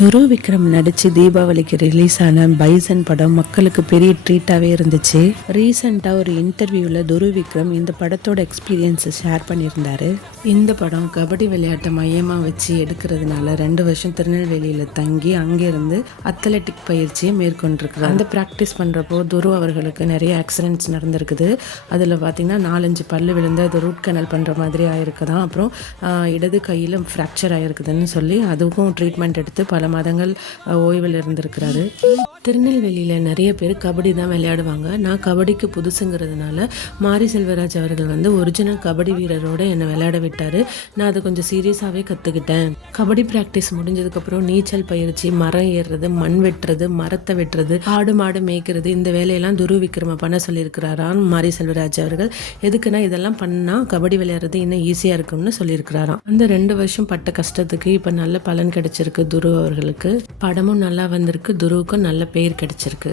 துரு விக்ரம் நடிச்சு தீபாவளிக்கு ரிலீஸ் ஆன பைசன் படம் மக்களுக்கு பெரிய ட்ரீட்டாகவே இருந்துச்சு. ரீசெண்டாக ஒரு இன்டர்வியூவில் துரு விக்ரம் இந்த படத்தோட எக்ஸ்பீரியன்ஸை ஷேர் பண்ணியிருந்தாரு. இந்த படம் கபடி விளையாட்டை மையமாக வச்சு எடுக்கிறதுனால ரெண்டு வருஷம் திருநெல்வேலியில் தங்கி அங்கேருந்து அத்லெட்டிக் பயிற்சியை மேற்கொண்டிருக்கிறார். அந்த ப்ராக்டிஸ் பண்ணுறப்போ துரு அவர்களுக்கு நிறைய ஆக்சிடென்ட்ஸ் நடந்திருக்குது. அதில் பார்த்திங்கன்னா நாலஞ்சு பல்லு விழுந்து அது ரூட் கனல் பண்ணுற மாதிரி ஆயிருக்குதான். அப்புறம் இடது கையில் ஃப்ராக்சர் ஆயிருக்குதுன்னு சொல்லி அதுக்கும் ட்ரீட்மெண்ட் எடுத்து பல மாதங்கள் ஓய்வில் இருந்திருக்கிறாரு. திருநெல்வேலியில் நிறைய பேர் கபடி தான் விளையாடுவாங்க. நான் கபடிக்கு புதுசுங்கிறதுனால மாரி செல்வராஜ் அவர்கள் வந்து ஒரிஜினல் கபடி வீரரோட என்னை விளையாட விட்டார் நான் அதை கொஞ்சம் சீரியஸாகவே கற்றுக்கிட்டேன் கபடி ப்ராக்டிஸ் முடிஞ்சதுக்கப்புறம் நீச்சல் பயிற்சி மரம் ஏறுறது மண் வெட்டுறது மரத்தை வெட்டுறது ஆடு மாடு மேய்க்கிறது இந்த வேலையெல்லாம் துரு விக்ரம பண்ண சொல்லியிருக்கிறாராம் மாரி செல்வராஜ் அவர்கள். எதுக்குன்னா இதெல்லாம் பண்ணால் கபடி விளையாடுறது இன்னும் ஈஸியாக இருக்கும்னு சொல்லியிருக்கிறாராம். அந்த ரெண்டு வருஷம் பட்ட கஷ்டத்துக்கு இப்போ நல்ல பலன் கிடைச்சிருக்கு துரு அவர்களுக்கு. படமும் நல்லா வந்திருக்கு. துருவுக்கும் நல்ல பெயர் கிடைச்சிருக்கு.